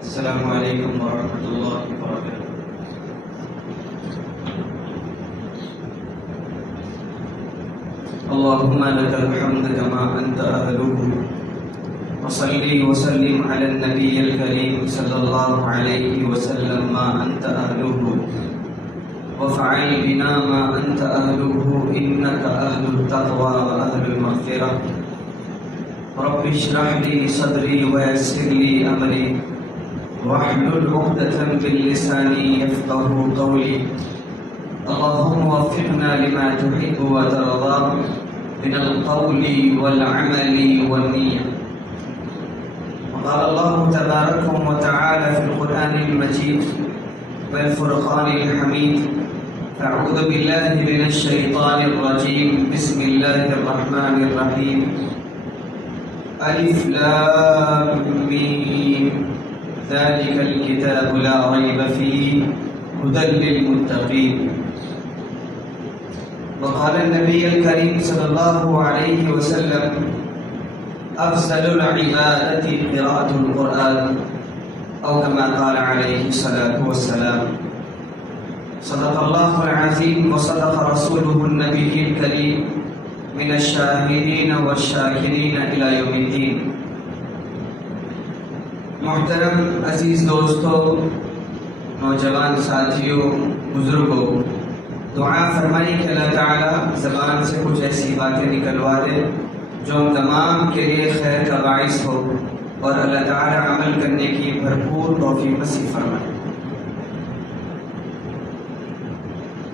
السلام علیکم ورحمۃ اللہ وبرکاتہ۔ اللهم لك الحمد كما أنت أهله، وصلي وسلم على النبي الكريم صلى الله عليه وسلم ما أنت أهله، وفعل بنا ما أنت أهله إنك أهل التقوى وأهل المغفرة۔ رب اشرح لي صدري ويسر لي أمري واحلل عقدة من لساني يفقهوا قولي۔ اللهم وفقنا لما تحب وترضى من القول والعمل والنية۔ وقال الله تبارك وتعالى في القرآن المجيد والفرقان الحميد: أعوذ بالله من الشيطان الرجيم، بسم الله الرحمن الرحيم، ألف لام ميم، ذلك الكتاب لا ريب فيه هدى للمتقين۔ وقال النبي الكريم صلى الله عليه وسلم: أفضل العبادة قراءة القرآن، أو كما قال عليه الصلاة والسلام۔ صدق الله العظيم وصدق رسوله النبي الكريم، من الشاهدين والشاكرين إلى يوم الدين۔ محترم عزیز دوستوں، نوجوان ساتھیوں، بزرگوں، دعا فرمائی کہ اللہ تعالیٰ زبان سے کچھ ایسی باتیں نکلوا دے جو ہم تمام کے لیے خیر کا باعث ہو، اور اللہ تعالیٰ عمل کرنے کی بھرپور توفیق نصیب فرمائے۔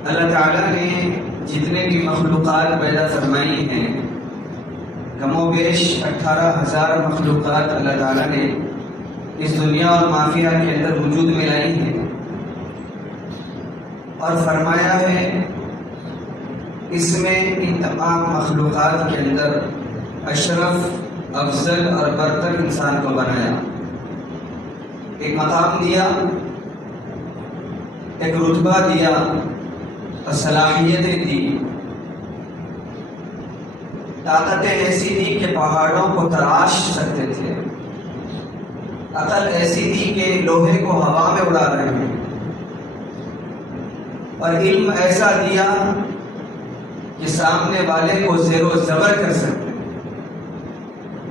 اللہ تعالیٰ نے جتنے بھی مخلوقات پیدا فرمائی ہیں، کم و بیش 18,000 مخلوقات اللہ تعالیٰ نے اس دنیا اور مافیہ کے اندر وجود میں لائی ہیں، اور فرمایا ہے اس میں ان تمام مخلوقات کے اندر اشرف، افضل اور برتر انسان کو بنایا، ایک مقام دیا، ایک رتبہ دیا اور صلاحیتیں دی، طاقتیں ایسی دی کہ پہاڑوں کو تراش سکتے تھے، عقل ایسی دی کہ لوہے کو ہوا میں اڑا رہے ہیں، اور علم ایسا دیا کہ سامنے والے کو زیر و زبر کر سکتے،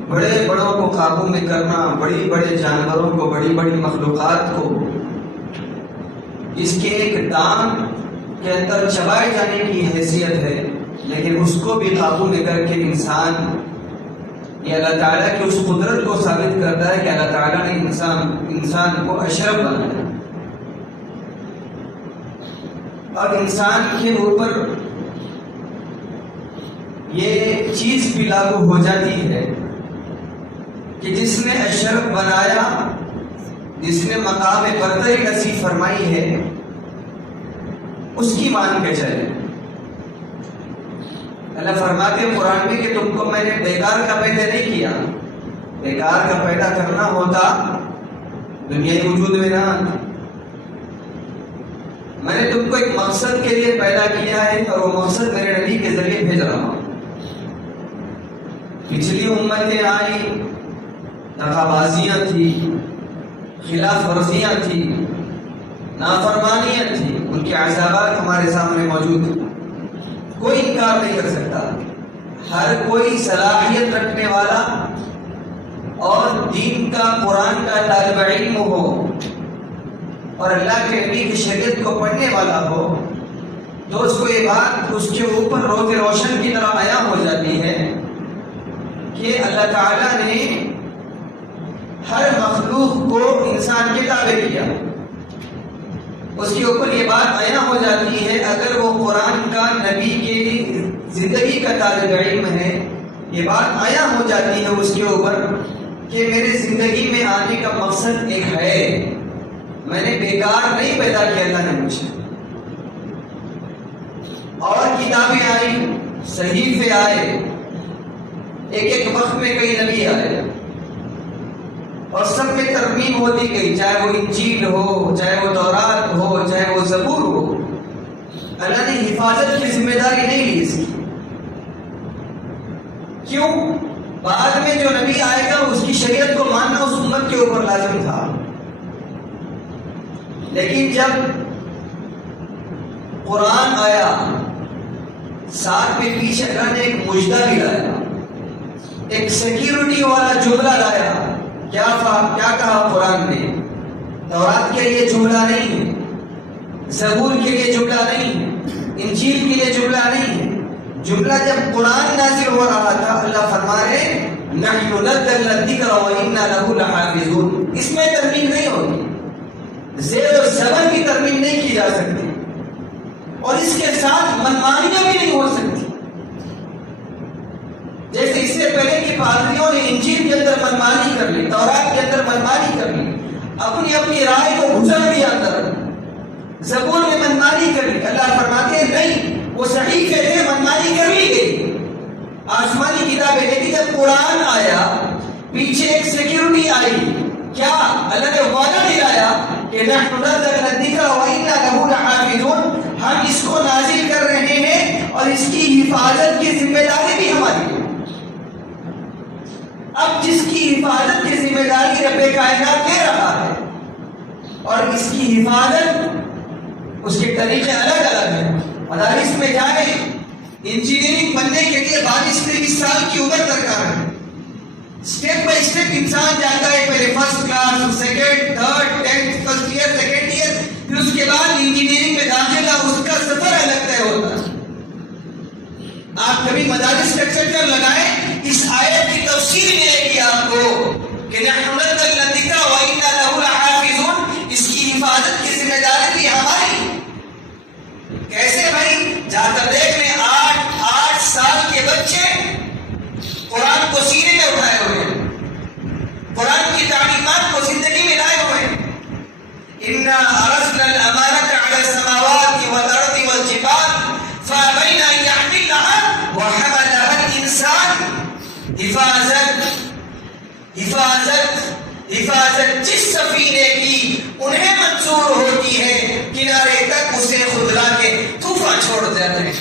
بڑے بڑوں کو قابو میں کرنا، بڑی بڑے جانوروں کو، بڑی بڑی مخلوقات کو اس کے ایک دام کے اندر چبائے جانے کی حیثیت ہے، لیکن اس کو بھی قابو میں کر کے انسان، یہ اللہ تعالیٰ کی اس قدرت کو ثابت کرتا ہے کہ اللہ تعالیٰ نے انسان کو اشرف بنایا، اور انسان کے اوپر یہ چیز بھی لاگو ہو جاتی ہے کہ جس نے اشرف بنایا، جس نے مقام برتری نصیب فرمائی ہے، اس کی مان کے چلے۔ اللہ فرماتے ہیں قرآن میں کہ تم کو میں نے بیکار کا پیدا نہیں کیا، بیکار کا پیدا کرنا ہوتا دنیائی وجود میں نہ، میں نے تم کو ایک مقصد کے لیے پیدا کیا ہے، اور وہ مقصد میرے نبی کے ذریعے بھیج رہا ہوں۔ پچھلی امتیں آئی، دغابازیاں تھی، خلاف ورزیاں تھی، نافرمانیاں تھی، ان کے عذابات ہمارے سامنے موجود ہیں، کوئی انکار نہیں کر سکتا۔ ہر کوئی صلاحیت رکھنے والا اور دین کا، قرآن کا طالب علم ہو، اور اللہ کے نبی کی شریعت کو پڑھنے والا ہو، تو اس کو یہ بات اس کے اوپر روز روشن کی طرح عیاں ہو جاتی ہے کہ اللہ تعالیٰ نے ہر مخلوق کو انسان کے تابع کیا۔ اس کے اوپر یہ بات عیاں ہو جاتی ہے، اگر وہ قرآن کا، نبی کی زندگی کا طالب علم ہے، یہ بات عیاں ہو جاتی ہے اس کے اوپر کہ میرے زندگی میں آنے کا مقصد ایک ہے، میں نے بیکار نہیں پیدا کیا اللہ نے مجھے۔ اور کتابیں آئی، صحیفے آئے، ایک ایک وقت میں کئی نبی آئے، اور سب میں ترمیم ہوتی گئی، چاہے وہ انجیل ہو، چاہے وہ تورات ہو، چاہے وہ زبور ہو۔ اللہ نے حفاظت کی ذمہ داری نہیں لی اس کی۔ کیوں؟ بعد میں جو نبی آئے گا اس کی شریعت کو ماننا اس امت کے اوپر لازم تھا، جب قرآن آیا ساتھ میں پیچھے اللہ نے ایک مجدہ بھی لایا، ایک سیکیورٹی والا جملہ لایا۔ کیا کہا قرآن نے؟ تورات کے لیے جملہ نہیں، زبور کے لیے جملہ نہیں، انجیل کے لیے جملہ نہیں۔ جملہ جب قرآن نازل ہو رہا تھا اللہ فرما رہے نحن نزلنا الذکر وإنا لہ لحافظون، اس میں ترمیم نہیں ہوگی، زیر و زبر کی ترمیم نہیں کی جا سکتی، اور اس کے ساتھ منمانیاں بھی نہیں ہو سکتی۔ جیسے اس سے پہلے کہ پادریوں نے انجیل کے اندر منمانی کر لی، تورات کے اندر منمانی کر لی، اپنی اپنی رائے کو گزر دیا اندر، زبور میں منمانی کر لی۔ اللہ فرماتے ہیں نہیں، وہ صحیفے تھے، منمانی کر لی گئی آسمانی کتابیں، لیکن جب قرآن آیا پیچھے ایک سیکیورٹی آئی۔ کیا؟ اللہ نے وعدہ دلایا کہ نحن نزلنا الذکر وإنا لہ لحافظون، ہم اس کو نازل کر رہے ہیں اور اس کی حفاظت کی ذمہ داری بھی ہماری ہے۔ اب جس کی حفاظت کی ذمہ داری رب کائنات لے رہا ہے، اور اس کی حفاظت اس کے طریقے الگ الگ ہیں۔ مدارس میں جائیں، انجینئرنگ بننے کے لیے 22-23 سال کی عمر درکار ہے۔ اسٹیپ بائی اسٹیپ انسان جاتا ہے، پہلے first class, second, third, 10th، first year, second year, پھر اس کے بعد انجینئرنگ میں داخلہ، اس کا سفر الگ طے ہوتا ہے۔ آپ کبھی مدارس کا چکر لگائیں، اس آیت کی تفسیر ملے گی آپ کو کہ نحن نزلنا الذکر وإنا لہ لحافظون، اس کی حفاظت کی ذمہ داری بھی ہماری۔ کیسے بھائی؟ جا کر دیکھ لیں، 8 سال کے بچے قرآن کو سینے میں اٹھائے ہوئے ہیں، قرآن کی تعلیمات کو زندگی میں لائے ہوئے ہیں۔ اِنَّا عَرَضْنَا الْأَمَانَةَ عَلَى السَّمَاوَاتِ وَالْأَرْضِ وَالْجِبَالِ فَأَبَيْنَ أَن يَحْمِلْنَهَا وَحَمَلَهَا الْإِنسَانُ۔ حفاظت جس سفینے کی انہیں منظور ہوتی ہے، کنارے تک اسے خودلا کے طوفان چھوڑ دیتے ہیں۔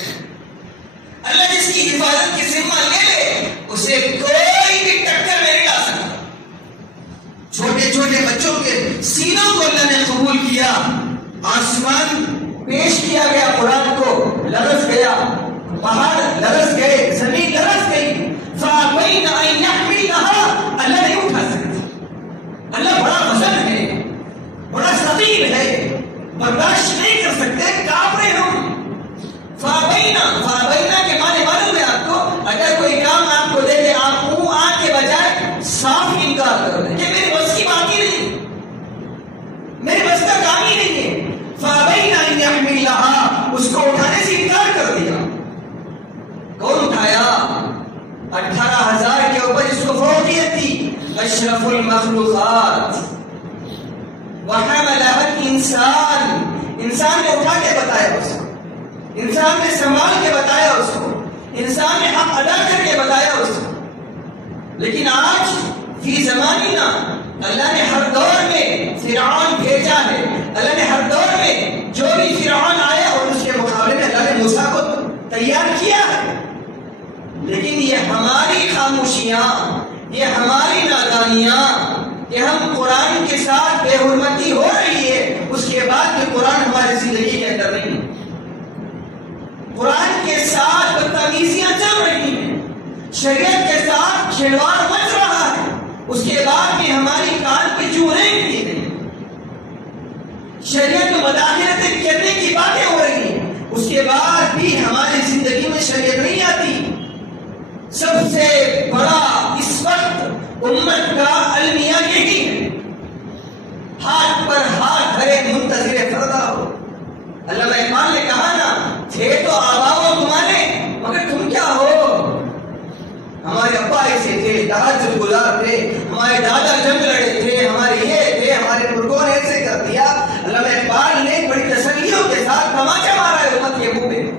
اللہ جس کی حفاظت کی ذمہ لے لے، اسے کوئی بھی ٹکر میں نہیں لا سکتا۔ چھوٹے چھوٹے بچوں کے سینوں کو اللہ نے قبول کیا، آسمان پیش کیا گیا، قرآن کو لرز گیا، پہاڑ لرز گئے، زمین لرز گئی۔ فَأَبَيْنَ أَن يَحْمِلْنَهَا، اللہ نہیں اٹھا سکتا۔ اللہ بڑا وزن ہے، بڑا ثقیل ہے، برداشت نہیں کر سکتے، کافرے ہم۔ فَأَبَيْنَ کے معنی معلوم ہے آپ کو؟ اگر کوئی کام آپ کو دے دے، آپ منہ آ کے بجائے صاف انکار کر دیں کہ میرے بس کی بات ہی نہیں، میرے بس کا کام ہی نہیں ہے۔ فَأَبَيْنَ أَن يَحْمِلْنَهَا، اس کو اٹھانے سے انکار کر دیا۔ کون اٹھایا؟ 18,000 کے اوپر اس کو فوقیت تھی، اشرف المخلوقات۔ وَحَمَلَهَا الْإِنسَانُ، انسان نے اٹھا کے بتایا اس کو، انسان نے سنبھال کے بتایا اس کو، انسان نے حق ادا کر کے بتایا اس کو۔ لیکن آج فی زماننا اللہ نے ہر دور میں فرعون بھیجا ہے، اللہ نے ہر دور میں جو بھی فرعون آیا اور اس کے مقابلے میں اللہ نے موسیٰ کو تیار کیا ہے۔ لیکن یہ ہماری خاموشیاں، یہ ہماری نادانیاں کہ ہم قرآن کے ساتھ بے حرمتی ہو رہی ہے، اس کے بعد کہ قرآن ہماری زندگی کے اندر نہیں، قرآن کے ساتھ بدتمیزیاں چل رہی ہیں، شریعت کے ساتھ کھلواڑ مچ رہا ہے، اس کے بعد بھی ہماری کان کی چوڑیں کی نہیں، شریعت میں مداخلتیں کرنے کی باتیں ہو رہی ہیں، اس کے بعد بھی ہماری زندگی میں شریعت نہیں آتی۔ سب سے بڑا اس وقت امت کا المیہ یہی ہے، ہاتھ پر ہاتھ دھرے منتظر فردا ہو۔ علامہ اقبال نے کہا نا، تھے تو آباؤ تمہارے مگر تم کیا ہو؟ ہمارے ابا ایسے تھے، تہجد گزار تھے، ہمارے دادا جنگ لڑے تھے، ہمارے یہ تھے، ہمارے بزرگوں نے ایسے کر دیا۔ علامہ اقبال نے بڑی تسلیوں کے ساتھ تماچا مارا ہے امت کے منہ پہ۔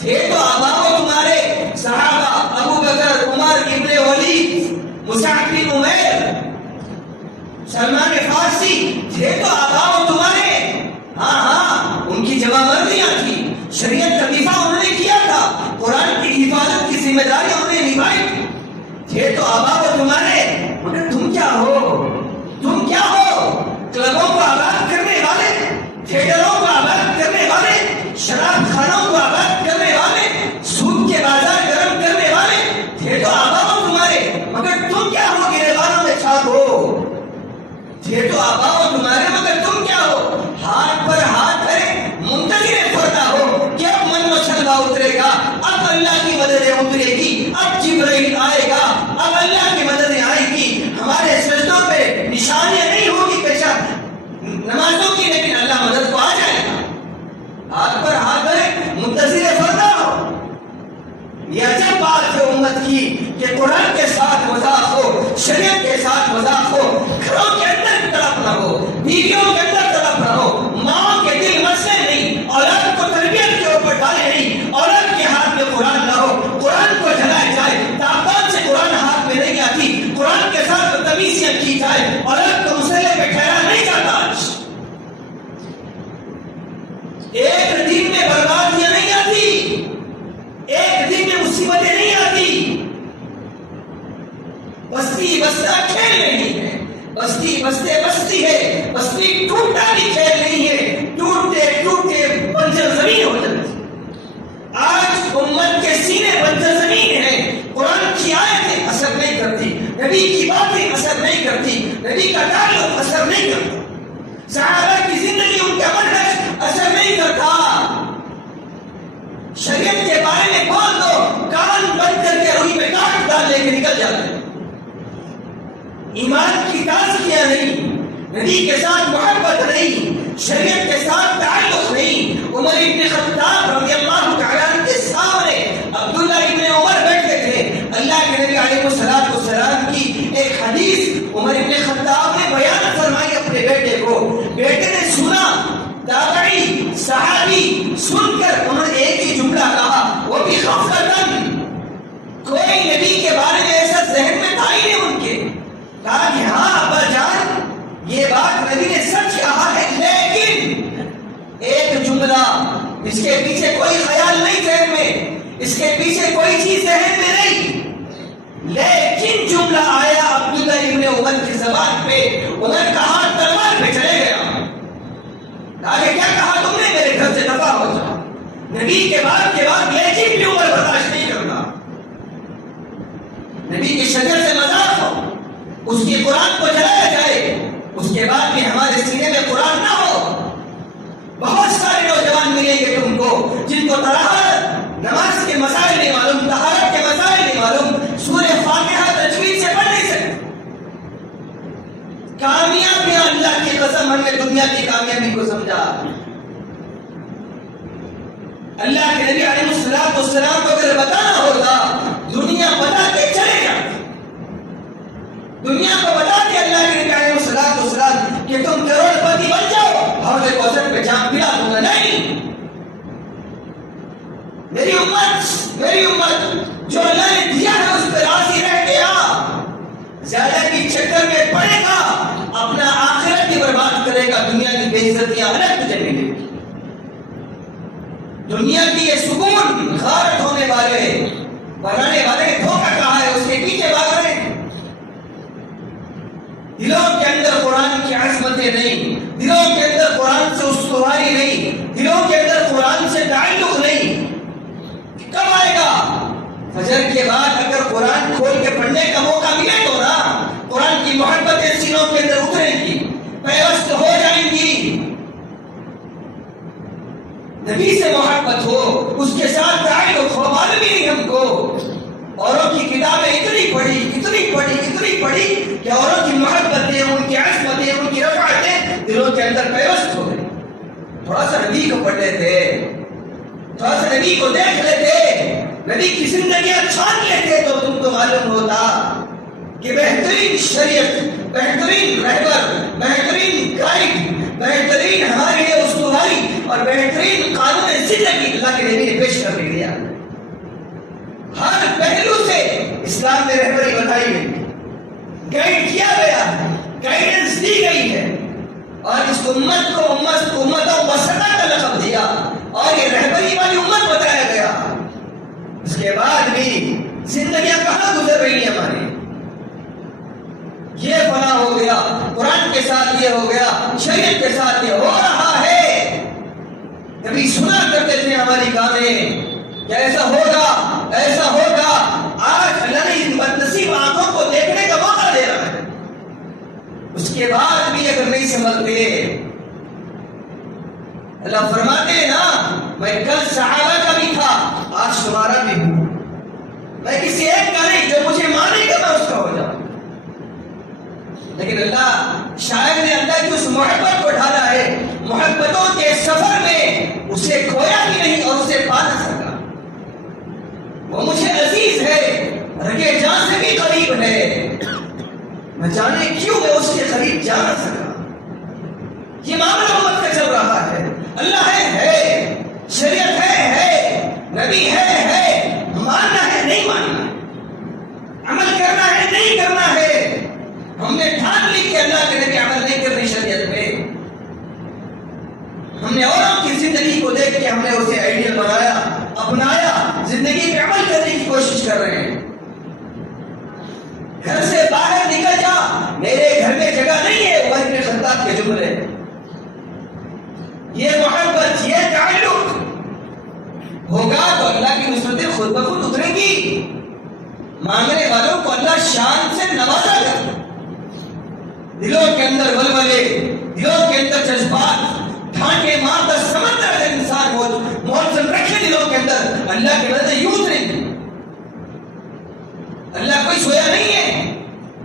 تھے تو آباؤ تمہارے صحابہ، ابو بکر، عمر ابن ولید، مصعب بن عمیر، سلمان فارسی، تھے تو آباؤ تمہارے۔ ہاں ہاں، ان کی جمع مردیاں تھی، شریعت کا دفاع انہوں نے کیا تھا، قرآن کی حفاظت کی ذمہ داری انہوں نے نبھائی تھی۔ تھے تو آباؤ تمہارے مگر تم کیا ہو؟ تم کیا ہو؟ کلبوں کو آباد کرنے والے، تھے یہ تو آبا ہو تمہارے، مگر تم کیا ہو؟ ہاتھ پر ہاتھ ہے، منتظر فردا ہو کہ اب من و شلوا اترے گا، اب اللہ کی مدد اترے گی، اب جبرائیل آئے گا، اب اللہ کی مدد آئے گی، ہمارے سجدوں پہ نشانیاں نہیں ہوگی پیشہ نمازوں کی، لیکن اللہ مدد کو آ جائے گا۔ ہاتھ پر ہاتھ ہے، منتظر فردا ہو۔ یہ عجب بات ہے امت کی کہ قرآن کے ساتھ مذاق ہو، شریعت کے ساتھ مذاق ہو، گھروں کے اندر طرف نہ ہو، بیویوں کے اندر طرف نہ ہو، ماں کے دل مسئلے نہیں، اولاد کو تربیت کے اوپر ڈالے نہیں، اولاد کے ہاتھ میں قرآن نہ ہو، قرآن کو جلائے جائے، تاپان سے قرآن ہاتھ میں نہیں آتی، قرآن کے ساتھ بدتمیزیاں کی جائے، اولاد کو مسئلے پہ ٹھہرا نہیں جاتا۔ ایک دن میں بربادیاں نہیں آتی، ایک دن میں مصیبتیں نہیں آتی۔ بستی بستہ کھیل نہیں ہے، بستی بستے بستی ہے، بستی ٹوٹا بھی کھیل نہیں ہے، ٹوٹتے ٹوٹتے بنجر زمین ہو جاتی۔ آج امت کے سینے بنجر زمین ہے، قرآن کی آیتیں اثر نہیں کرتی، نبی کی باتیں اثر نہیں کرتی، نبی کا تعلق اثر نہیں کرتا، صحابہ کی زندگی ان کا منہج اثر نہیں کرتا۔ شریعت کے بارے میں بول دو، کان بند کر کے روئی پہ کاٹ ڈال لے کے نکل جاتے ہیں۔ ایمان کی تازکیاں نہیں، نبی کے ساتھ محبت نہیں، شریعت کے ساتھ تعلق نہیں۔ عمر ابن خطاب رضی اللہ تعالیٰ عنہ کے سامنے عبداللہ ابن عمر بیٹھے تھے، اللہ کے نبی علیہ السلام کی ایک حدیث عمر ابن خطاب نے بیان فرمائی اپنے بیٹے کو، بیٹے نے سنا، تابعی صحابی سن کر انہوں نے ایک ہی جملہ کہا، وہ بھی غفلتاً، کوئی نبی کے بارے میں ایسا ذہن میں تھا ہی نہیں ان کے، کہا کہ ہاں ابا جان یہ بات نبی نے سچ کہا ہے، لیکن ایک جملہ، اس کے پیچھے کوئی خیال نہیں ذہن میں، اس کے پیچھے کوئی چیز ذہن میں نہیں، لیکن جملہ آیا عبداللہ ابن عمر کی زبان پہ، عمر کا ہاتھ تلوار پہ چلے گیا۔ آگے کیا کہا تم نے؟ میرے گھر سے دفع ہو جا۔ نبی کے بعد لیکن بھی عمر برداشت نہیں کرتا، نبی کی شجر سے مذاق ہو، اس کی قرآن کو جلایا جائے، اس کے بعد بھی ہمارے سینے میں قرآن نہ ہو۔ بہت سارے نوجوان ملیں گے تم کو جن کو طہارت نماز کے مسائل نہیں معلوم، طہارت کے مسائل نہیں معلوم، سورہ فاتحہ تجوید سے پڑھ نہیں سکتے۔ کامیابی اللہ کی قسم، ہم نے دنیا کی کامیابی کو سمجھا۔ اللہ کے نبی علیہ السلام کو اگر بتانا ہوتا، دنیا بتاتے چلے جاتے، دنیا کو بتاتے اللہ کے نبی علیہ السلام کہ تم کروڑ پتی بن جاؤ، حوض کوثر پہ جام پلا دوں گا، نہیں۔ میری امت جو اللہ نے دیا ہے اس پہ راضی رہ کے آ، زیادہ کی چکر میں پڑے گا، اپنا آخرت بھی برباد کرے گا، دنیا کی بے عزتیاں الگ تجھے ملے گی، دنیا کی یہ سکون غارت ہونے والے بنانے والے نے دھوکہ کہا ہے، اس کے پیچھے بھاگ رہے ہیں۔ دلوں کے اندر قرآن کی عظمتیں نہیں، دلوں کے اندر قرآن سے استواری نہیں، دلوں کے اندر قرآن سے تعلق نہیں، کب آئے گا؟ فجر کے بعد اگر قرآن کھول کے پڑھنے کا موقع ملے تو نا، قرآن کی محبتیں سینوں کے اندر اتریں گی، پیوست ہو جائیں گی، نبی سے محبت ہو، اس کے ساتھ تعلق ہو، معلوم ہی نہیں ہم کو، اوروں کی کتابیں اتنی پڑھی کہ اوروں کی محبتیں، ان کی عظمتیں، ان کی رفعتیں دلوں کے اندر پیوست ہو گئی۔ تھوڑا سا نبی کو پڑھ لیتے، تھوڑا سا نبی کو دیکھ لیتے، نبی کی زندگیاں چھان لیتے تو تم کو معلوم ہوتا کہ بہترین شریعت، بہترین رہبر، بہترین گائیڈ، بہترین ہمارے لیے استواری اور بہترین قانون زندگی اللہ کے نبی نے پیش کر دیا۔ ہر پہلو سے اسلام میں رہبری بتائی گئی، گائیڈ کیا گیا، گائیڈنس دی گئی ہے، اور اس امت کو امتوں وسطا کا لقب دیا، اور یہ رہبری والی امت بتایا گیا۔ اس کے بعد بھی زندگیاں کہاں گزر رہی ہیں ہماری؟ یہ فنا ہو گیا، قرآن کے ساتھ یہ ہو گیا، شریعت کے ساتھ یہ ہو رہا ہے۔ کبھی سنا کرتے تھے ہماری گانے کہ ایسا ہوگا، ایسا ہوگا، آج اللہ نے ان بدنصیب آنکھوں کو دیکھنے کا موقع دے رہا ہے۔ اس کے بعد بھی اگر نہیں سنبھلتے. اللہ فرماتے ہیں نا میں کل صحابہ کا بھی تھا آج تمہارا بھی ہوں. میں کسی ایک کا نہیں، جو مجھے مانے گا میں اس کا ہو جاؤں. لیکن اللہ شاعر نے اللہ کی اس محبت کو ڈھالا ہے، محبتوں کے سفر میں اسے کھویا ہی نہیں اور اسے پا نہ سکا. وہ مجھے عزیز ہے، رگے جان سے بھی قریب ہے، نہ جانے کیوں میں اس کے قریب جا نہ سکا. یہ معاملہ امت کا چل رہا ہے. اللہ ہے، شریعت ہے، نبی ہے، ماننا ہے نہیں ماننا، عمل کرنا ہے نہیں کرنا ہے. ہم نے ٹھان لی کہ اللہ کے نبی عمل نہیں کرنی شریعت پہ. ہم نے اوروں کی زندگی کو دیکھ کے ہم نے اسے آئیڈیل بنایا، اپنایا، زندگی پہ عمل کرنے کی کوشش کر رہے ہیں. گھر سے باہر نکل جا، میرے گھر میں جگہ نہیں ہے، عمر بن خطاب کے جملے. یہ محبت، یہ تعلق ہوگا تو اللہ کی نصرتیں خود بخود اتریں گی. مانگنے والوں کو اللہ شان سے نوازا گا. دلوں کے اندر ولولے، دلوں کے اندر جذبات، ڈھانٹے مار کر سمندر اگر انسان موزن رکھے دلوں کے اندر، اللہ کے نظر یوں اتریں گے. اللہ کوئی سویا نہیں ہے،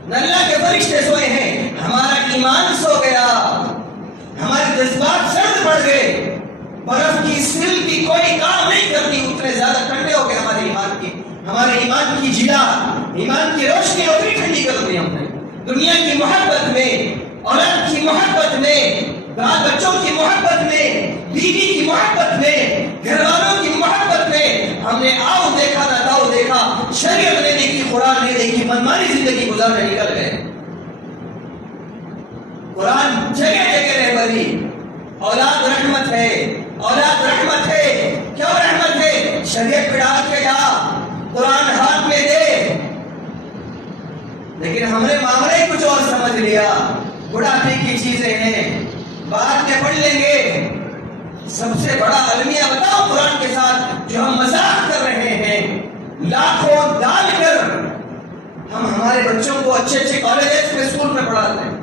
نہ اللہ کے فرشتے سوئے ہیں. ہمارا ایمان سو گیا، ہمارے جذبات سرد پڑ گئے. برف کی سل کی کوئی کام نہیں کرتی، اتنے زیادہ ٹھنڈے ہو گئے ہمارے ایمان کی جلا، ایمان کی روشنی اتنی ٹھنڈی کر دی ہم نے. دنیا کی محبت میں، اولاد کی محبت میں، بال بچوں کی محبت میں، بیوی کی محبت میں، گھر والوں کی محبت میں ہم نے آؤ دیکھا نہ داؤ دیکھا. شریعت نہیں دیکھی، قرآن نہیں دیکھی، منمانی زندگی گزارنے نکل گئے. قرآن جگہ جگہ رہبری. اولاد رحمت ہے، اولاد رحمت ہے. کیوں رحمت ہے؟ شریعت پہ ڈال کے جا، قرآن ہاتھ میں دے. لیکن ہم نے معاملے کچھ اور سمجھ لیا. بڑھاپے کی چیزیں ہیں، بعد میں پڑھ لیں گے. سب سے بڑا المیہ بتاؤ قرآن کے ساتھ جو ہم مذاق کر رہے ہیں. لاکھوں ڈال کر ہم ہمارے بچوں کو اچھے اچھے کالجز میں، اسکول میں پڑھاتے ہیں.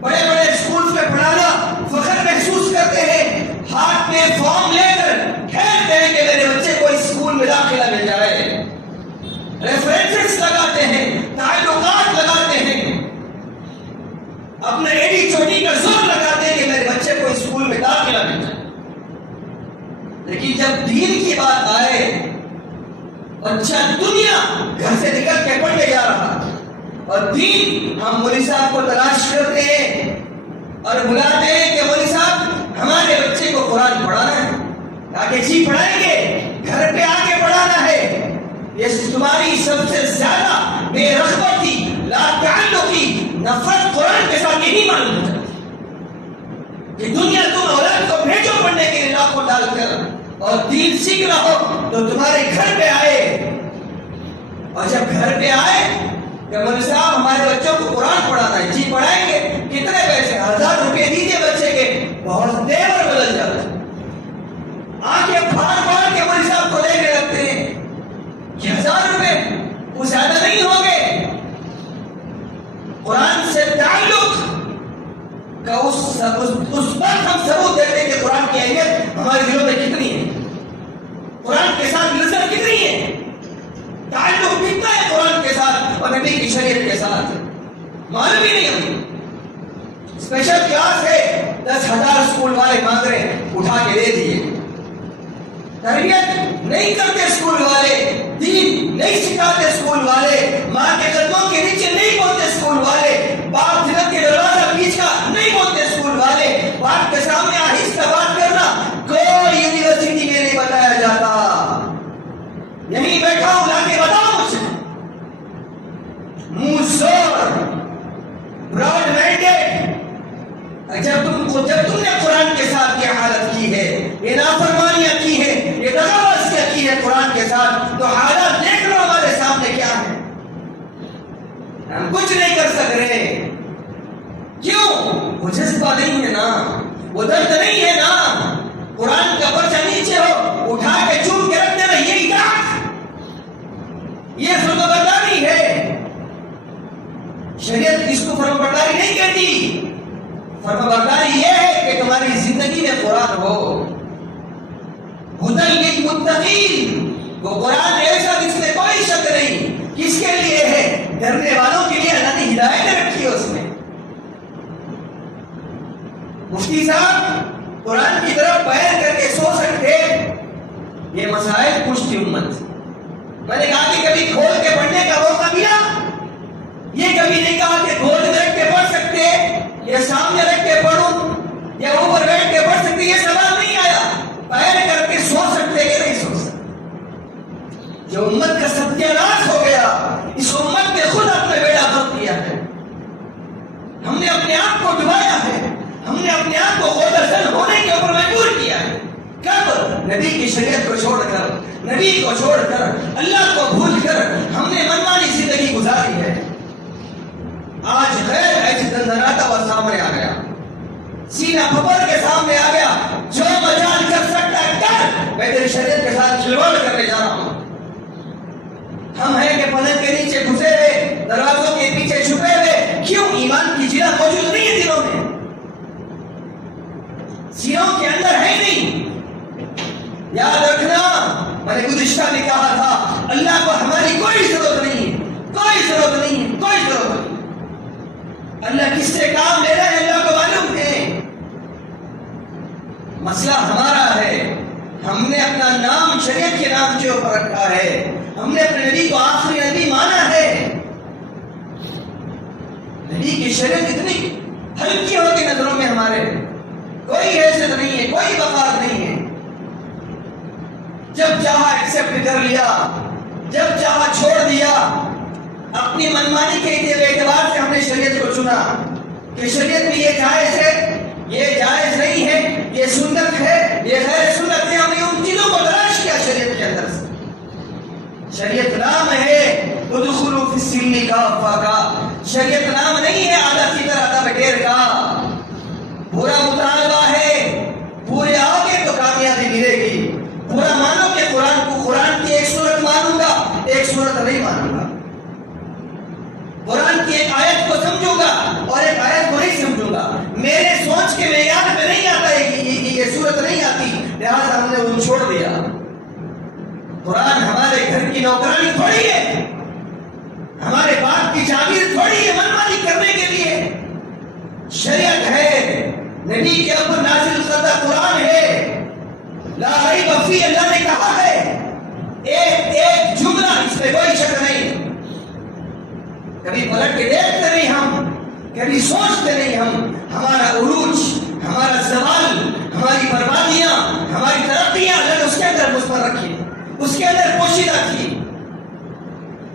بڑے بڑے اسکول میں پڑھانا فخر محسوس کرتے ہیں. ہاتھ میں فارم لے کر کھیلتے ہیں کہ میرے بچے کو اسکول میں داخلہ مل جائے. ریفرنسز لگاتے ہیں، تعلقات لگاتے ہیں، اپنے ایڈی چھوٹی کا زور لگاتے ہیں کہ میرے بچے کو اسکول میں داخلہ مل جائے. لیکن جب دین کی بات آئے، بچہ دنیا گھر سے نکل کے پڑھنے جا رہا، اور دین ہم مولوی صاحب کو تلاش کرتے ہیں اور بلاتے ہیں کہ مولوی صاحب ہمارے بچے کو قرآن پڑھانا ہے. تاکہ جی پڑھائیں گے، گھر پہ آ کے پڑھانا ہے. یہ تمہاری سب سے زیادہ بے رغبتی، لا تعلقی، نفرت قرآن کے ساتھ یہی معلوم ہوتا ہے کہ دنیا تم اولاد کو بھیجو پڑھنے کے لیے لاکھوں ڈال کر، اور دین سیکھنا ہو تو تمہارے گھر پہ آئے. اور جب گھر پہ آئے کہ مولوی صاحب ہمارے بچوں کو قرآن پڑھانا ہے، جی پڑھائیں گے. کتنے پیسے؟ 1000 روپے دیجیے بچے کے. بہت دیور بدل جاتا ہے. آنکھیں پھاڑ پھاڑ کے مولوی صاحب کو لینے لگتے ہیں کہ 1000 روپے وہ زیادہ نہیں ہوں گے. قرآن سے تعلق کا اس وقت ہم ثبوت دیتے ہیں کہ قرآن کی اہمیت ہمارے دلوں میں کتنی ہے، قرآن کے ساتھ نظر کتنی ہے، تعلق کتنا ہے قرآن کے ساتھ اور نبی کی شریعت کے ساتھ. معلوم ہی نہیں ہمیں. اسپیشل کلاس ہے، 10,000 اسکول والے مانگ رہے ہیں، اٹھا کے دے دیے. تربیت نہیں کرتے اسکول والے، دین نہیں سکھاتے اسکول والے، ماں کے قدموں کے نیچے نہیں بولتے اسکول والے، باپ جنت کے دروازہ پیچھا نہیں بولتے اسکول والے. باپ کے سامنے آہستہ بات کرنا کوئی یونیورسٹی میں نہیں بتایا جاتا. یہیں بیٹھا ہوں، لا کے بتاؤ مجھے. منہ زور، براڈ مائنڈیڈ. جب تم نے قرآن کے ساتھ یہ حالت کی ہے، یہ نافرمانیاں کی ہے، یہ دغابازیاں کی ہے قرآن کے ساتھ، تو حالات دیکھ لو ہمارے سامنے کیا ہے. ہم کچھ نہیں کر سک رہے. کیوں؟ وہ جذبہ نہیں ہے نا، وہ درد نہیں ہے نا. قرآن کا پرچہ نیچے ہو، اٹھا کے چوم کے رکھ دینا، یہی اطاعت، یہ فرمانبرداری ہے. شریعت اس کو فرمانبرداری نہیں کہتی. فرمانبرداری یہ ہے کہ تمہاری زندگی میں قرآن ہو. ہدی للمتقین، وہ قرآن ایسا جس میں کوئی شک نہیں. کس کے لیے ہے؟ ڈرنے والوں کے لیے. اللہ نے ہدایت رکھی ہے اس میں. مفتی صاحب قرآن کی طرف بیان کر کے سو سکتے. یہ مسائل پوچھتی امت. میں نے کہا کہ کبھی کھول کے پڑھنے کا موقع ملا؟ یہ کبھی نہیں کہا کہ گود میں رکھ کے پڑھ سکتے یا سامنے رکھ کے پڑھوں یا اوپر بیٹھ کے پڑھ سکتے. یہ سوال نہیں آیا. بیان کر کے سو سکتے کہ نہیں سو سکتے. جو امت کا ستیہ ناش ہو گیا، اس امت نے خود اپنا بیڑا غرق کیا ہے. ہم نے اپنے آپ کو ڈبایا ہے. ہم نے اپنے آپ کو خود ازل ہونے کے اوپر مجبور کیا ہے. کب؟ نبی کی شریعت کو چھوڑ کر، نبی کو چھوڑ کر، اللہ کو بھول کر ہم نے منمانی زندگی گزاری ہے. آج غیر ایسے دندناتا ہوا سامنے آ گیا، سینہ پھپڑ کے سامنے آ گیا. جو مجال کر سکتا ہے کر. میں تیری شریعت کے ساتھ کھلواڑ کرنے جا رہا ہوں. ہم ہیں کہ پلنگ کے نیچے گھسے ہوئے، دروازوں کے پیچھے چھپے ہوئے. کیوں؟ ایمان کی جلا موجود نہیں ہے دلوں میں، سینوں کے اندر ہے نہیں. یاد رکھنا، میں نے گزشتہ میں کہا تھا، اللہ کو ہماری کوئی ضرورت نہیں ہے، کوئی ضرورت نہیں ہے، کوئی ضرورت نہیں. اللہ کس سے کام لے رہا ہے اللہ کو معلوم ہے. مسئلہ ہمارا ہے. ہم نے اپنا نام شریعت کے نام کے اوپر رکھا ہے. ہم نے اپنے نبی کو آخری نبی مانا ہے. نبی کی شریعت اتنی ہلکی ہوتی نظروں میں ہمارے، کوئی حیثیت نہیں ہے، کوئی وقار نہیں ہے. جب چاہا ایکسپٹ کر لیا، جب چاہا چھوڑ دیا. اپنی منمانی کے اعتبار سے ہم نے شریعت کو چنا کہ شریعت میں یہ جائز ہے، یہ جائز نہیں ہے، یہ سنت ہے، یہ غیر سنت ہے. ہم نے ان چیزوں کو تلاش کیا شریعت کے اندر سے. شریعت نام ہے ادخلوا فی السلم کافہ کا. شریعت نام نہیں ہے آدھا سیدھا آدھا بٹیر کا. پورا مطالبہ ہے، پورے آگے تو کامیابی ملے گی. پورا مانو کہ قرآن کو قرآن کی ایک صورت مانوں گا، ایک صورت نہیں مانوں گا. قرآن کی ایک آیت کو سمجھوں گا اور ایک آیت کو نہیں سمجھوں گا. میرے سوچ کے معیار میں نہیں آتا ہے کہ یہ صورت نہیں آتی، لہٰذا ہم نے وہ چھوڑ دیا. قرآن ہمارے گھر کی نوکرانی تھوڑی ہے، ہمارے باپ کی جاگیر تھوڑی ہے منمانی کرنے کے لیے. شریعت ہے، نبی کے اوپر نازل کردہ قرآن ہے. لا ریب فیہ، اللہ نے کہا ہے. ایک ایک جملہ، اس میں کوئی شک نہیں. کبھی پلٹ کے دیکھتے نہیں ہم، کبھی سوچتے نہیں ہم. ہمارا عروج، ہمارا زوال، ہماری بربادیاں، ہماری ترقیاں اللہ نے اس کے اندر مصور رکھی، اس کے اندر پوشیدہ کی.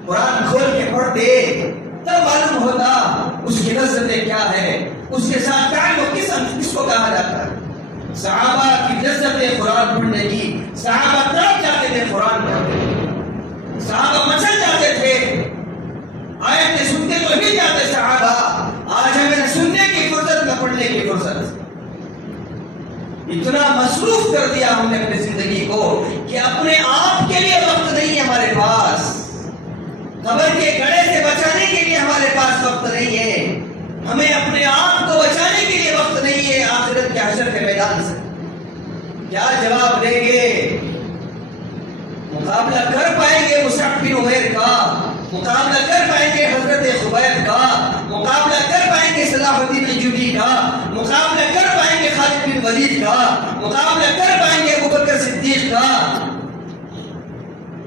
قرآن کھول کے پڑھتے تب معلوم ہوتا اس کی لذتیں کیا ہے، اس کے ساتھ تعلق کس کو کہا جاتا ہے. صحابہ کی لذتیں قرآن پڑھنے کی. صحابہ تڑپ جاتے تھے قرآن پڑھتے، صحابہ مچل جاتے تھے. آیتیں سنتے تو ہی جاتے صحابہ. آج ہمیں نہ سننے کی فرصت نہ پڑھنے کی فرصت. اتنا مصروف کر دیا ہم نے اپنی زندگی کو کہ اپنے آپ کے لیے وقت نہیں ہے ہمارے پاس. قبر کے گڑھے سے بچانے کے لیے ہمارے پاس وقت نہیں ہے. ہمیں اپنے آپ کو بچانے کے لیے وقت نہیں ہے. آخرت کے حشر کے میدان سے کیا جواب دیں گے؟ مقابلہ کر پائیں گے مصعب بن عمیر کا؟ مقابلہ کر پائیں گے حضرت خبیب کا؟ مقابلہ کر پائیں گے صلاح الدین ایوبی کا؟ مقابلہ کر پائیں گے خالد بن ولید کا؟ مقابلہ کر پائیں گے ابوبکر صدیق کا؟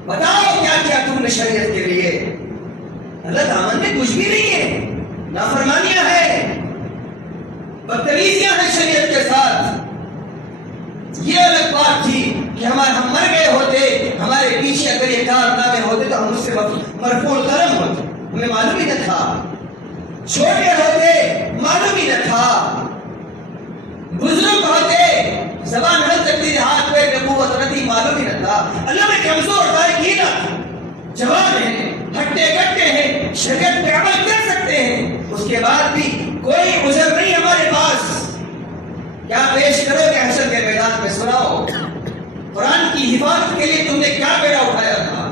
بتاؤ کیا کیا تم نے شریعت کے لیے؟ اللہ دامن میں کچھ بھی نہیں ہے. نافرمانیاں ہیں، بدتمیزیاں ہیں شریعت کے ساتھ. یہ الگ بات تھی کہ ہم مر گئے ہوتے، ہمارے پیچھے اگر یہ کارنامے ہوتے تو ہم اس سے مرفوع قلم ہوتے، ہمیں معلوم ہی نہ تھا. چھوٹے ہوتے معلوم ہی نہ تھا. بزرگ ہوتے زبان ہل سکتی تھی، ہاتھ پیر میں قوت نہ تھی، معلوم ہی نہ تھا. اللہ میں کمزور تاریخینہ جوان ہیں، ہٹے کٹے ہیں، شریعت پہ عمل کر سکتے ہیں. اس کے بعد بھی کوئی عذر نہیں ہمارے پاس. کیا پیش کرو کہ حشر کے میدان میں سناؤ قرآن کی حفاظت کے لیے تم نے کیا بیڑا اٹھایا تھا؟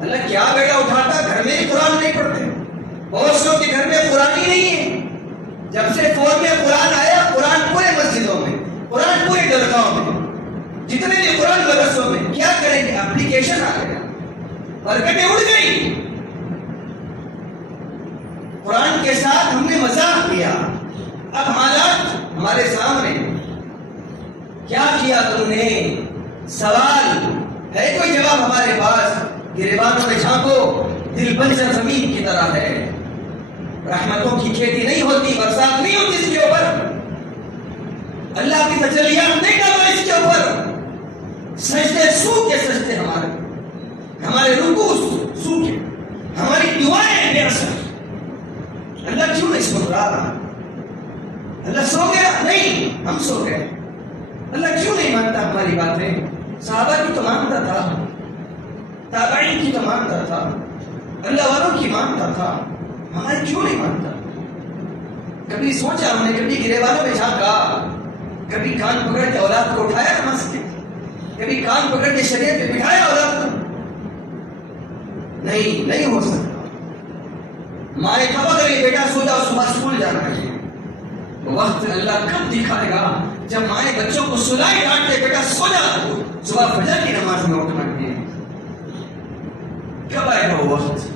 اللہ کیا بیڑا اٹھاتا؟ گھر میں ہی قرآن نہیں پڑھتے. بہت سو کے گھر میں قرآن ہی نہیں ہے. جب سے فون میں قرآن جتنے بھی قرآن مدرسوں میں کیا کریں گے؟ اپلیکیشن آ گیا، برکتیں اڑ گئی. قرآن کے ساتھ ہم نے مذاق کیا. اب حالات ہمارے سامنے، کیا کیا تم نے؟ سوال ہے کوئی جواب ہمارے پاس؟ گریبانوں میں جھانکو، دل بنجر زمین کی طرح ہے، رحمتوں کی کھیتی نہیں ہوتی، برسات نہیں ہوتی اس کے اوپر، اللہ کی تجلیات نہیں ڈالو اس کے اوپر. سجدے سوکھے سجدے ہمارے رکوع سوکھے، ہماری دعائیں بے اثر. اللہ کیوں نہیں سن رہا؟ اللہ سو گیا؟ نہیں، ہم سو گئے. اللہ کیوں نہیں مانتا ہماری باتیں؟ صحابہ کی تو مانتا تھا، تابعین کی تو مانتا تھا، اللہ والوں کی مانتا تھا، ہماری کیوں نہیں مانتا؟ کبھی سوچا ہم نے؟ کبھی گرے والوں میں جھانکا؟ کبھی کان پکڑ کے اولاد کو اٹھایا نماز کے؟ کبھی کان پکڑ کے شریعت پہ بٹھایا اولاد کو؟ نہیں ہو سکتا. مائیں کب کرے بیٹا سو جاؤ، صبح اسکول جانا ہے. وقت اللہ کب دکھائے گا جب مائیں بچوں کو سلائی ڈانٹتے بیٹا سو جا، صبح فجر کی نماز میں اٹھنا ہے. کب آئے گا وہ وقت؟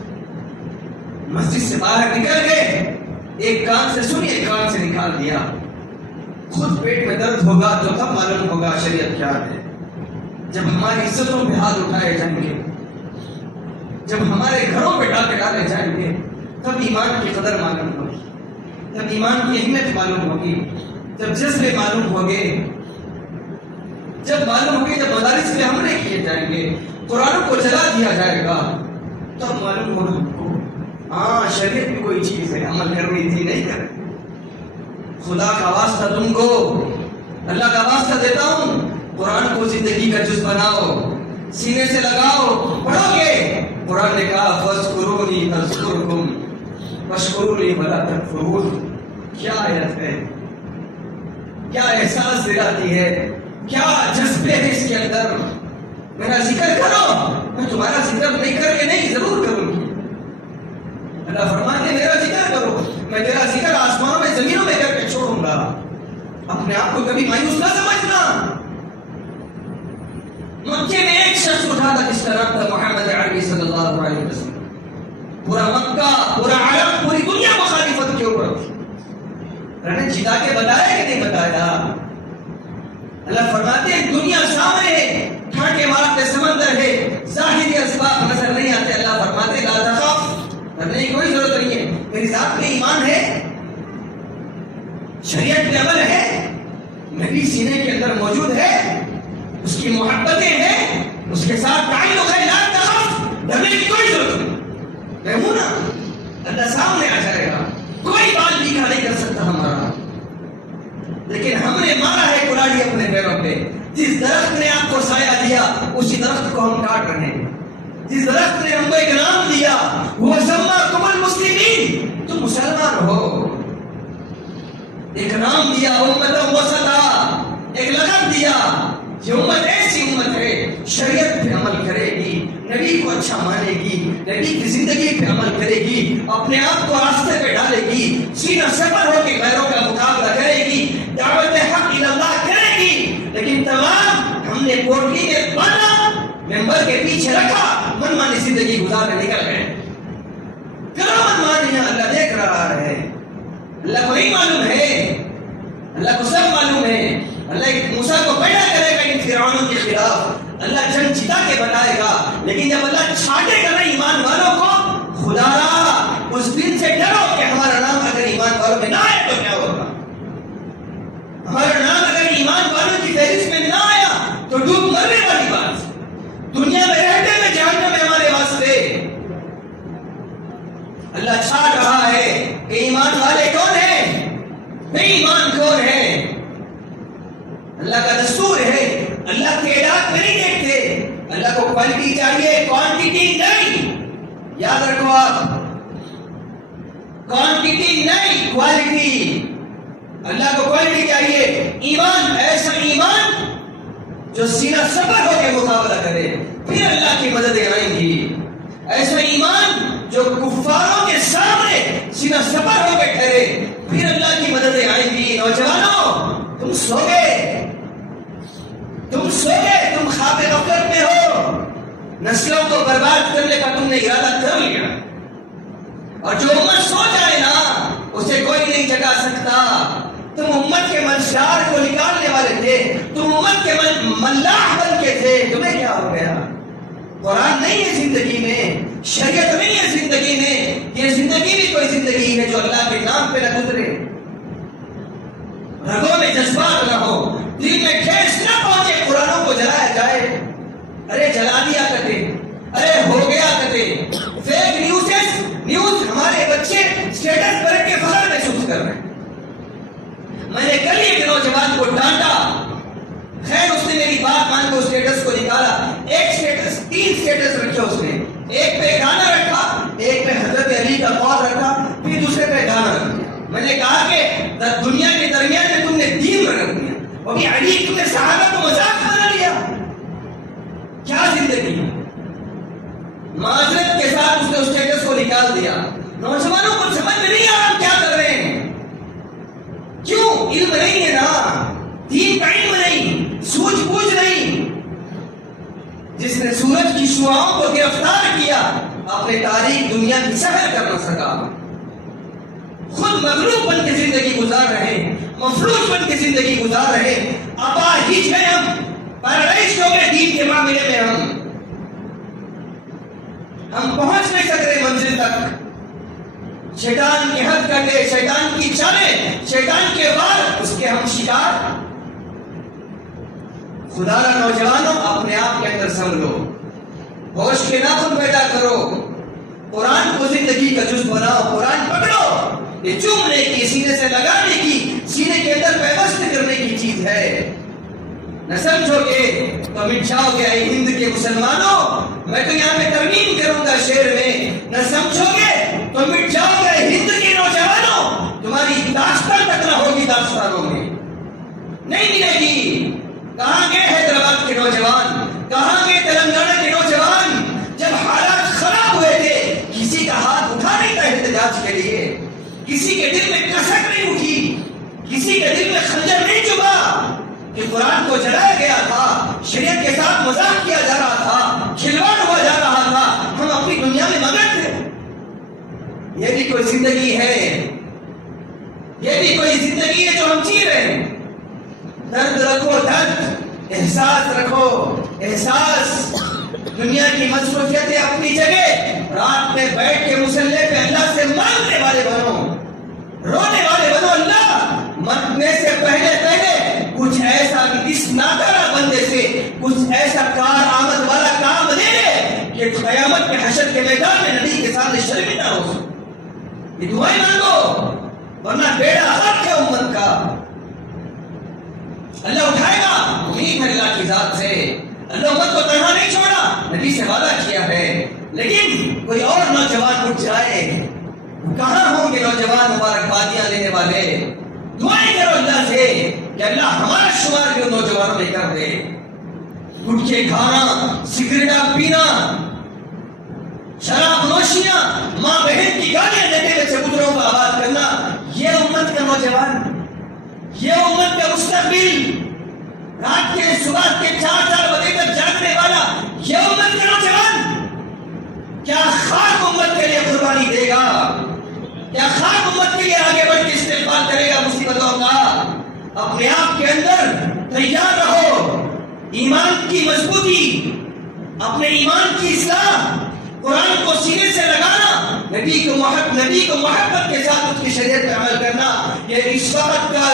مسجد سے باہر نکل گئے، ایک کان سے سنی ایک کان سے نکال دیا. خود پیٹ میں درد ہوگا تو تب معلوم ہوگا شریعت کیا ہے. جب ہماری عزتوں پہ ہاتھ اٹھائے جائیں گے، جب ہمارے گھروں پہ ڈاکے ڈالے جائیں گے، تب ایمان کی قدر معلوم ہوگی، تب ایمان کی اہمیت معلوم ہوگی، جب جذبے معلوم ہوگے، جب معلوم ہوگی، جب مدارس پہ حملے کیے جائیں گے، قرآن کو جلا دیا جائے گا، تب معلوم ہوگا ہم کو ہاں شریعت بھی کوئی چیز ہے، عمل کرنی تھی نہیں کر. خدا کا واسطہ تم کو، اللہ کا واسطہ دیتا ہوں، قرآن کو زندگی کا جز بناؤ، سینے سے لگاؤ، پڑھو گے. قرآن نے کہا فَاذْكُرُونِي أَذْكُرْكُمْ وَاشْكُرُوا لِي وَلَا تَكْفُرُونِ. کیا آیت ہے، کیا احساس دلاتی ہے، کیا جذبے ہیں اس کے اندر. میرا ذکر کرو، میں تمہارا ذکر نہیں کر کے نہیں ضرور کروں گی. اللہ فرماتے ہیں میرا ذکر کرو، میں تیرا ذکر آسمانوں میں زمینوں میں کر کے چھوڑوں گا. اپنے آپ کو کبھی مایوس نہ سمجھنا. مکے میں ایک شخص اٹھا تھا جس کا نام تھا محمد عربی صلی اللہ علیہ وسلم. پورا مکہ، پورا عالم، پوری دنیا مخالفت کے اوپر تھی. اللہ نے جتا کے بتایا کہ نہیں بتایا؟ اللہ فرماتے ہیں دنیا سامنے ہے، ٹھاٹے مارتے سمندر ہے، ظاہری اسباب نظر نہیں آتے. اللہ فرماتے لا تخف، ڈرنے کی کوئی ضرورت نہیں ہے، میری ذات میں ایمان ہے، شریعت پہ عمل ہے، نبی سینے کے اندر موجود ہے، اس کی محبتیں ہیں، اس کے ساتھ تعلق ہے. لا تخف، ڈرنے کی کوئی ضرورت نہیں. میں ہوں نا، اللہ سامنے آ جائے گا، کوئی بال بھی کھڑا نہیں کر سکتا ہمارا. لیکن ہم نے مارا ہے کلاڑی اپنے پیروں پہ. جس درخت نے آپ کو سایہ دیا اسی درخت کو ہم کاٹ رہے ہیں. جس درخت نے ہم کو ایک نام دیا وہ سماکم المسلمین، تم مسلمان ہو. ایک نام دیا امت وسطا، ایک لقب دیا، یہ امت ایسی امت ہے شریعت پہ عمل کرے گی، نبی کو اچھا مانے گی، نبی کی زندگی پہ عمل کرے گی، اپنے آپ کو راستے پہ ڈالے گی، سینہ سپر ہو کے غیروں کا مقابلہ کرے گی، دعوت حق اللہ کرے گی. لیکن تمام ہم نے کوٹھی میں باندھا، ممبر کے پیچھے رکھا، من مانی زندگی گزارنے نکل گئے. کرو من مانی، اللہ دیکھ رہا ہے. اللہ کو نہیں معلوم ہے، اللہ کو سب معلوم ہے. اللہ موسیٰ کو پیدا کرے گا ان فرعونوں کے خلاف، اللہ جنگ جتا کے بتائے گا. لیکن جب اللہ چھاٹے گا نا ایمان والوں کو، خدا را اس دن سے ڈرو کہ ہمارا نام اگر ایمان والوں میں نہ آئے تو کیا ہوگا. ہمارا نام اگر ایمان والوں کی فہرست میں نہ آیا تو ڈوب مرنے والی بات. دنیا میں رہتے میں جہنم میں ہمارے واسطے. اللہ چھاٹ رہا ہے کہ ایمان والے کون ہیں، بے ایمان کون ہیں. اللہ کا دستور ہے، اللہ تعداد میں نہیں دیکھتے، اللہ کو کوالٹی چاہیے، کوانٹٹی نہیں. یاد رکھو آپ، کوانٹٹی نہیں کوالٹی. اللہ کو کوالٹی چاہیے. ایمان، ایسا ایمان جو سینہ سپر ہو کے مقابلہ کرے، پھر اللہ کی مددیں آئیں گی. ایسا ایمان جو کفاروں کے سامنے سینہ سپر ہو کے ٹھہرے، پھر اللہ کی مددیں آئیں گی. نوجوانوں تم سو گئے، تم سو گئے. نسلوں کو برباد کرنے کا تم نے ارادہ کر لیا، اور جو امت سو جائے نا اسے کوئی نہیں جگا سکتا۔ تم امت کے منشیار کو نکالنے والے تھے، تم امت کے ملاح بن کے تھے، تمہیں کیا ہو گیا؟ قرآن نہیں ہے زندگی میں، شریعت نہیں ہے زندگی میں، یہ زندگی بھی کوئی زندگی ہے جو اللہ کے نام پہ نہ گزرے، رگوں میں جذبات نہ ہو، دل میں ٹھیس نہ پہنچے، قرآنوں کو جلایا جائے، ارے جلا دیا کرتے، ارے ہو گیا کرتے، فیک نیوز ہمارے بچے اسٹیٹس پر کے فخر محسوس کر رہے ہیں۔ میں نے کل ایک نوجوان کو ڈانٹا، خیر اس نے میری بات مان کے اسٹیٹس کو نکالا، ایک اسٹیٹس 3 اسٹیٹس رکھے اس نے، ایک پہ گانا رکھا، ایک پہ حضرت علی کا قول رکھا، پھر دوسرے پہ گانا رکھ دیا۔ میں نے کہا کہ دنیا کے درمیان میں تم نے دین رکھ دیا، وہ بھی علی تم نے صحابہ کو مذاق بنا لیا، کیا زندگی؟ معذرت کے ساتھ اس نے اسٹیٹس کو نکال دیا۔ نوجوانوں کو سمجھ میں نہیں آ رہا ہم کیا کر رہے ہیں، کیوں؟ علم نہیں ہے نا، دین کا علم نہیں، سوجھ بوجھ نہیں۔ جس نے سورج کی شعاؤں کو گرفتار کیا اپنے تاریخ دنیا کی سحر کر نہ سکا، خود مغلوب بن کے زندگی گزار رہے، مفلوج بن کے زندگی گزار رہے، اپاہج ہیں ہم، پیراڈائز ہو گئے دین کے معاملے میں، ہم پہنچ نہیں سک رہے منزل تک۔ شیطان کے حد کٹے، شیطان کی چالیں، شیطان کے وار، اس کے ہم شکار۔ خدا را نوجوانوں اپنے آپ کے اندر سنبھلو، ہوش کے ناخن پیدا کرو، قرآن کو زندگی کا جز بناؤ، قرآن پکڑو، یہ چومنے کی، سینے سے لگانے کی، سینے کے اندر پیوست کرنے کی چیز ہے۔ نہ سمجھو گے تو مٹ جاؤ گے اے ہند کے مسلمانوں، میں تو یہاں پہ ترمیم کروں گا شعر میں، نہ سمجھو گے تو مٹ جاؤ گے ہند کے نوجوانوں، تمہاری داستان تک نہ ہوگی داستانوں میں، نہیں ملے گی۔ کہاں گئے حیدرآباد کے نوجوان، کہاں گئے تلنگانہ کے نوجوان؟ جب حالات خراب ہوئے تھے کسی کا ہاتھ اٹھا نہیں تھا احتجاج کے لیے، کسی کے دل میں کسک نہیں اٹھی، کسی کے دل میں خنجر نہیں چبھا کہ قرآن کو جلایا گیا تھا، شریعت کے ساتھ مذاق کیا جا رہا تھا، کھلواڑ ہوا جا رہا تھا، ہم اپنی دنیا میں مگن تھے۔ یہ بھی کوئی زندگی ہے، یہ بھی کوئی زندگی ہے جو ہم جی رہے ہیں۔ درد رکھو، درد، احساس رکھو، احساس۔ دنیا کی مصروفیتیں اپنی جگہ، رات میں بیٹھ کے مصلی پہ اللہ سے مانگنے والے بنو، رونے والے بنو۔ اللہ مرنے سے پہلے کچھ ایسا اس ناکارہ بندے سے کچھ ایسا کار آمد والا کام دے دے کہ قیامت کے حشر کے میدان میں نبی کے سامنے شرمندہ ہو سکے۔ یہ دعائیں مانگو، ورنہ بیڑا غرق ہے امت کا۔ اللہ اٹھائے گا، امید ہے اللہ کی ذات سے، اللہ امت کو تنہا نہیں چھوڑا، نبی سے وعدہ کیا ہے۔ لیکن کوئی اور نوجوان اٹھ جائے، کہاں ہوں گے نوجوان مبارکبادیاں لینے والے؟ دعائیں کرو اللہ سے کہ اللہ ہمارا شمار بھی نوجوانوں میں کر دے۔ گٹکے کھانا، سگریٹاں پینا، شراب نوشیاں، ماں بہن کی گالیاں دیتے ہوئے چبوتروں کو آباد کرنا، یہ امت کا نوجوان، یہ امت کا مستقبل، رات کے صبح کے 4 بجے تک جاگنے والا یہ امت کا نوجوان کیا خاک امت کے لیے قربانی دے گا؟ کیا خاک امت کے لیے آگے بڑھ کے استقبال کرے گا مصیبتوں کا؟ اپنے آپ کے اندر تیار رہو، ایمان کی مضبوطی، اپنے ایمان کی اصلاح، قرآن کو سینے سے لگانا، نبی کو محبت کے ساتھ اس کی شریعت پہ عمل کرنا، یہ اس وقت کا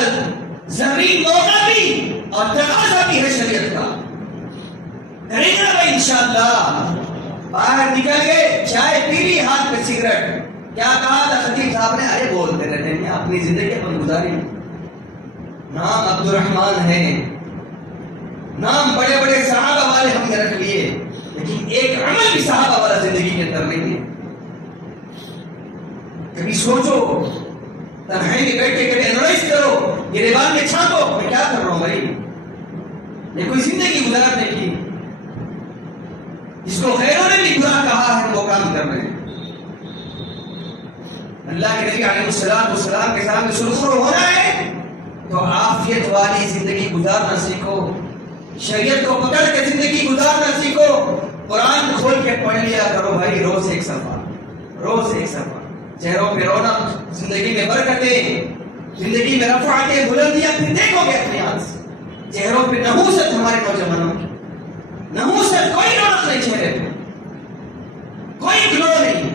زمین موقع بھی اور تقاضا بھی ہے شریعت کا۔ کریں گے بھائی انشاءاللہ۔ باہر نکل گئے، چائے پی لی، ہاتھ پہ سگریٹ، کیا کہا تھا خطیب صاحب نے؟ ارے بولتے رہتے ہیں، اپنی زندگی اپن گزاری۔ نام عبد الرحمن ہے، نام بڑے بڑے صحابہ والے ہم نے رکھ لیے، لیکن ایک عمل بھی صحابہ والا زندگی کے اندر نہیں ہے۔ کبھی سوچو، تنہائی میں بیٹھ کے کبھی انالائز کرو، یہ ریبان میں چھانکو، میں کیا کر رہا ہوں بھائی؟ یہ کوئی زندگی گزارنے کی، جس کو غیروں نے بھی برا کہا ہے وہ کام کر رہے ہیں۔ اللہ کے نبی علیہ السلام کے سامنے سرخرو ہونا ہے تو عافیت والی زندگی گزارنا سیکھو، شریعت کو پکڑ کے زندگی گزارنا سیکھو، قرآن کھول کے پڑھ لیا کرو بھائی، روز ایک صفحہ، روز ایک صفحہ. چہروں پہ رونق، زندگی میں برکتیں، زندگی میں رفعتیں، بلندیاں. پھر دیکھو گے اپنے ہاتھ سے چہروں پہ نحوست، ہمارے نوجوانوں کی نحوست، کوئی رونق نہیں چہرے پہ، کوئی گلو نہیں.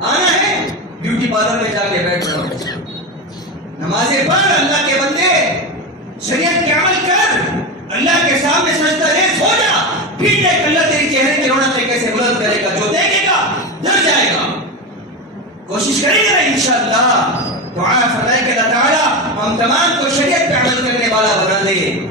آنا ہے بیوٹی پارلر میں جا کے بیٹھ جاؤ، نمازیں پڑھ، اللہ کے بندے شریعت کے عمل کر، اللہ کے سامنے سجدہ ریز ہو جا، پھر دیکھ اللہ تیری چہرے کی رونق کیسے بلند کرے گا. جو دیکھے گا ڈر جائے گا. کوشش کریں گے انشاءاللہ. دعا فرمائے کہ اللہ تعالیٰ ہم تمام کو شریعت پہ عمل کرنے والا بنا دے،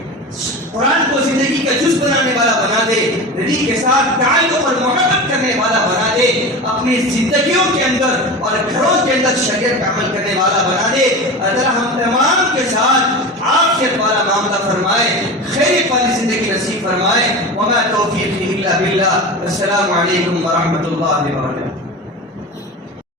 قرآن کو زندگی کا جز بنانے والا بنا دے، نبی کے ساتھ تعلق اور محبت کرنے والا بنا دے، اپنی زندگیوں کے اندر اور گھروں کے اندر شریعت پہ عمل کرنے والا بنا دے. اللہ ہم تمام کے ساتھ عافیت والا معاملہ فرمائے، خیریت والی زندگی نصیب فرمائے. وما توفیقی الا باللہ. السلام علیکم ورحمۃ اللہ وبرکاتہ.